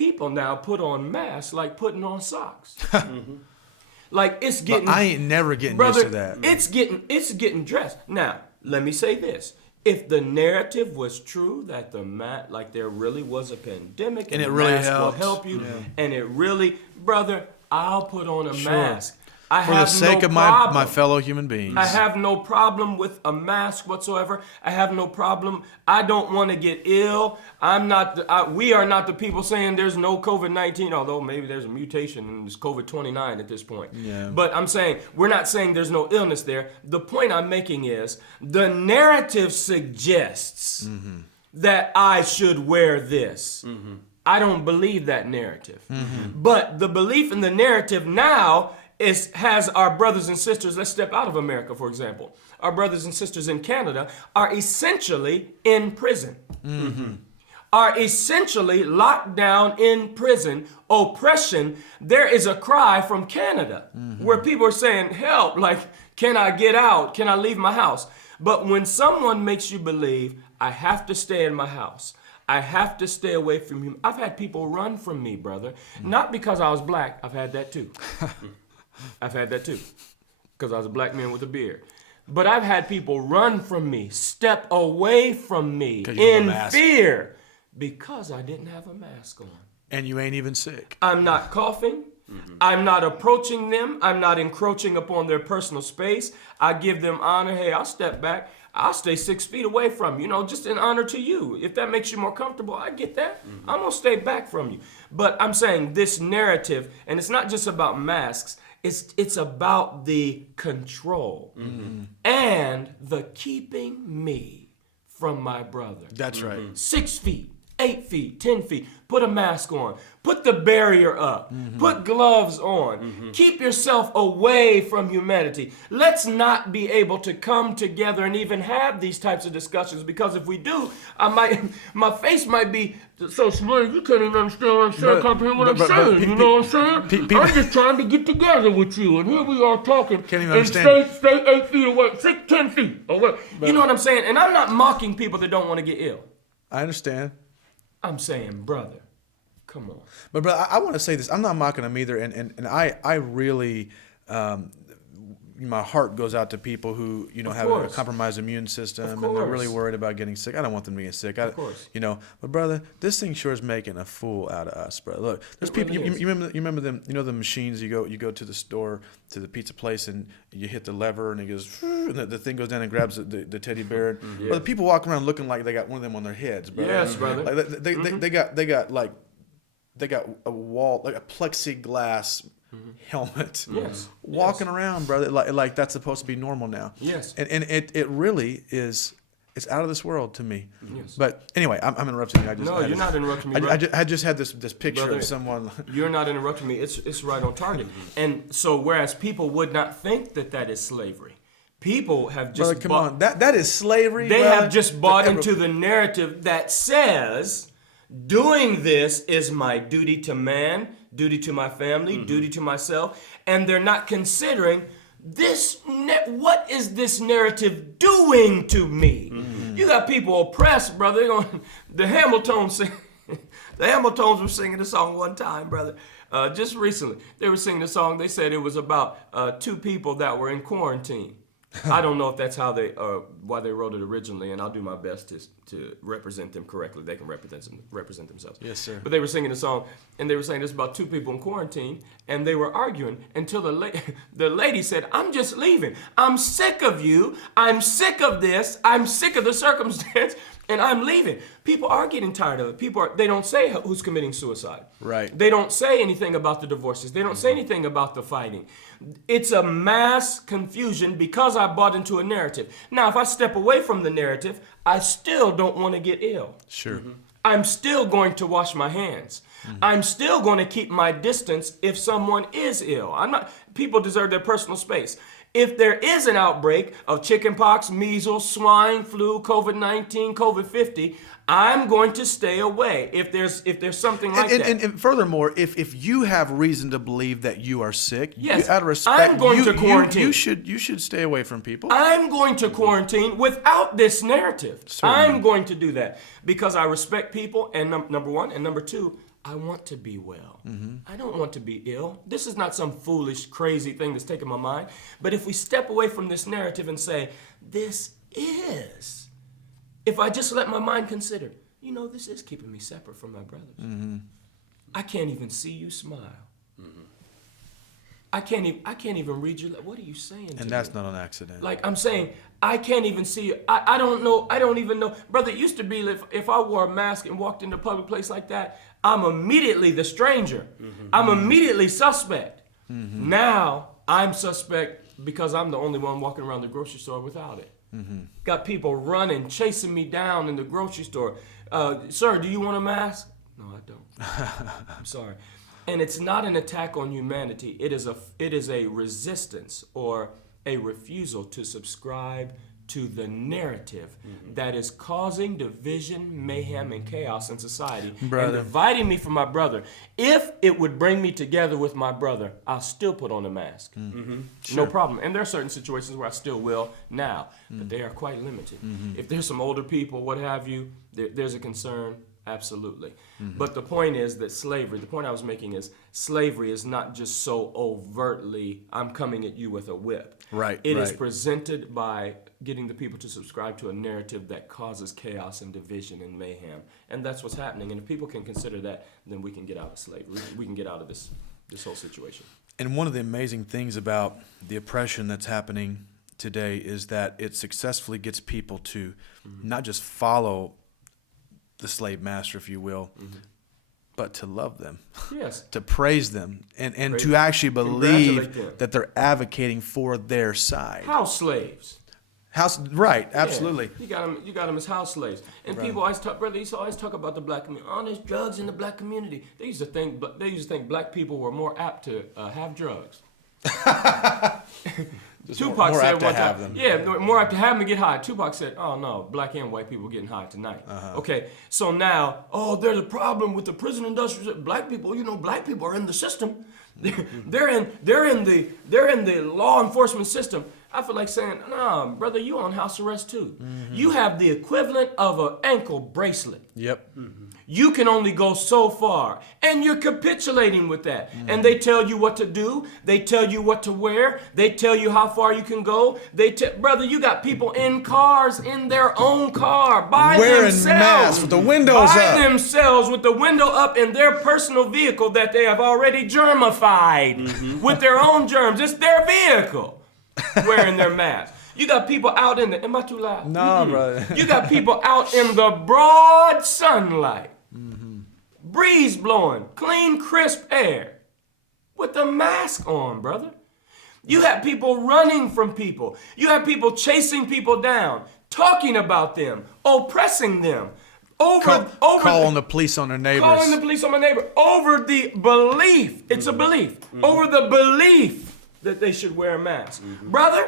people now put on masks like putting on socks. Like it's getting. But I ain't never getting brother, used to that. It's getting dressed. Now, let me say this. If the narrative was true that like there really was a pandemic And the it really mask will helped. help you, and it really, brother, I'll put on a mask. I For the have sake no of problem. my fellow human beings. I have no problem with a mask whatsoever. I have no problem. I don't want to get ill. We are not the people saying there's no COVID-19, although maybe there's a mutation and there's COVID-29 at this point. Yeah. But I'm saying, we're not saying there's no illness there. The point I'm making is the narrative suggests that I should wear this. I don't believe that narrative. But the belief in the narrative now has our brothers and sisters, let's step out of America, for example. Our brothers and sisters in Canada are essentially in prison. Are essentially locked down in prison, oppression. There is a cry from Canada where people are saying, help, like, can I get out? Can I leave my house? But when someone makes you believe, I have to stay in my house, I have to stay away from you. I've had people run from me, brother. Not because I was black. I've had that too. Because I was a black man with a beard. But I've had people run from me, step away from me in fear because I didn't have a mask on. And you ain't even sick. I'm not coughing. I'm not approaching them. I'm not encroaching upon their personal space. I give them honor. Hey, I'll step back. I'll stay 6 feet away from you, just in honor to you. If that makes you more comfortable, I get that. I'm going to stay back from you. But I'm saying this narrative, and it's not just about masks, it's about the control and the keeping me from my brother. That's right. 6 feet, 8 feet, 10 feet. Put a mask on. Put the barrier up. Put gloves on. Keep yourself away from humanity. Let's not be able to come together and even have these types of discussions, because if we do, my face might be so small you can't even understand what I'm saying, comprehend what I'm saying. You know what I'm saying? I'm just trying to get together with you, and here we are talking. Can't even and understand. Stay 8 feet away, 10 feet away. You know what I'm saying? And I'm not mocking people that don't want to get ill. I understand. I'm saying, brother, come on. But I want to say this. I'm not mocking them either, and I really, my heart goes out to people who have a compromised immune system and they're really worried about getting sick. I don't want them to get sick. Of course. But brother, this thing sure is making a fool out of us, bro. Look, there's people. You remember them? The machines. You go to the store, to the pizza place, and you hit the lever, and it goes, and the thing goes down and grabs the teddy bear. But the people walk around looking like they got one of them on their heads, bro. Yes, brother. Like they got a wall, like a plexiglass helmet, walking around, brother, like that's supposed to be normal now. Yes. And it really is. It's out of this world to me. Yes. But anyway, I'm interrupting you. You're not interrupting me, bro. I just had this picture brother, of someone. You're not interrupting me. It's right on target. And so whereas people would not think that is slavery, people have just brother, come on. That is slavery. They brother. have just bought into the narrative that says doing this is my duty to man, duty to my family, duty to myself, and they're not considering what is this narrative doing to me? You got people oppressed, brother. The Hamiltons were singing a song one time, brother. Just recently, they were singing a song. They said it was about two people that were in quarantine. I don't know if that's how why they wrote it originally, and I'll do my best to represent them correctly. They can represent themselves. Yes, sir. But they were singing a song, and they were saying this about two people in quarantine, and they were arguing until the lady said, "I'm just leaving. I'm sick of you. I'm sick of this. I'm sick of the circumstance, and I'm leaving." People are getting tired of it. They don't say who's committing suicide. Right. They don't say anything about the divorces. They don't say anything about the fighting. It's a mass confusion because I bought into a narrative. Now, if I step away from the narrative, I still don't want to get ill. Sure. I'm still going to wash my hands. I'm still going to keep my distance if someone is ill. People deserve their personal space. If there is an outbreak of chickenpox, measles, swine flu, COVID-19, COVID-50, I'm going to stay away if there's something like that. And furthermore, if you have reason to believe that you are sick, yes, out of respect, I'm going to quarantine. You should stay away from people. I'm going to quarantine without this narrative. Certainly. I'm going to do that because I respect people, and number one, and number two, I want to be well. I don't want to be ill. This is not some foolish, crazy thing that's taking my mind. But if we step away from this narrative and say, this is, if I just let my mind consider, this is keeping me separate from my brothers. I can't even see you smile. I can't even read your. What are you saying to me? And that's not an accident. Like I'm saying, I can't even see you. I don't know. I don't even know. Brother, it used to be if I wore a mask and walked into a public place like that, I'm immediately the stranger. I'm immediately suspect. Now I'm suspect because I'm the only one walking around the grocery store without it. Got people running, chasing me down in the grocery store. Sir, do you want a mask? No, I don't. I'm sorry. And it's not an attack on humanity. It is a resistance or a refusal to subscribe to the narrative that is causing division, mayhem, and chaos in society and dividing me from my brother. If it would bring me together with my brother, I'll still put on a mask. Sure. No problem. And there are certain situations where I still will now, but they are quite limited. If there's some older people, what have you, there's a concern. Absolutely. But the point is that the point I was making is slavery is not just so overtly, I'm coming at you with a whip. Right. It is presented by getting the people to subscribe to a narrative that causes chaos and division and mayhem. And that's what's happening. And if people can consider that, then we can get out of slavery. We can get out of this whole situation. And one of the amazing things about the oppression that's happening today is that it successfully gets people to not just follow the slave master, if you will, but to love them, yes, to praise them, and to actually believe that they're advocating for their side. House slaves. Right, absolutely. Yeah, you got them as house slaves. And people always talk, brother, used to always talk about the black community. Oh, there's drugs in the black community. They used to think black people were more apt to have drugs. Tupac more said apt to one have time, them. yeah, more apt to have them and get high. Tupac said, oh no, black and white people are getting high tonight. Okay, so now, there's a problem with the prison industry. Black people, black people are in the system. They're in the law enforcement system. I feel like saying, nah, brother, you on house arrest too. You have the equivalent of an ankle bracelet. Yep. You can only go so far, and you're capitulating with that. And they tell you what to do. They tell you what to wear. They tell you how far you can go. Brother, you got people in cars, in their own car, wearing masks with the windows up. By themselves with the window up in their personal vehicle that they have already germified with their own germs. It's their vehicle wearing their mask. You got people out in the, am I too loud? No, brother. You got people out in the broad sunlight, breeze blowing, clean, crisp air, with a mask on, brother. You have people running from people. You have people chasing people down, talking about them, oppressing them, calling the police on their neighbors. Calling the police on my neighbor over the belief. It's a belief. Over the belief that they should wear a mask. Brother,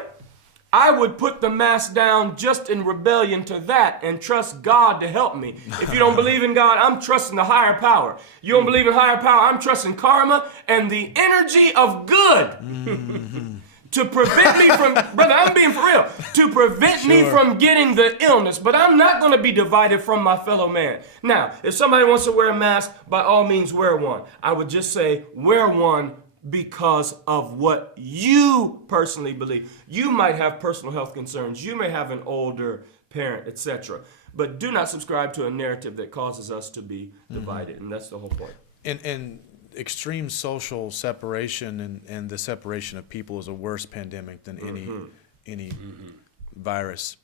I would put the mask down just in rebellion to that and trust God to help me. If you don't believe in God, I'm trusting the higher power. You don't believe in higher power, I'm trusting karma and the energy of good to prevent me from, brother, I'm being for real, to prevent me from getting the illness. But I'm not going to be divided from my fellow man. Now, if somebody wants to wear a mask, by all means wear one. I would just say wear one because of what you personally believe. You might have personal health concerns. You may have an older parent, etc. But do not subscribe to a narrative that causes us to be divided. And that's the whole point. And extreme social separation and the separation of people is a worse pandemic than any virus.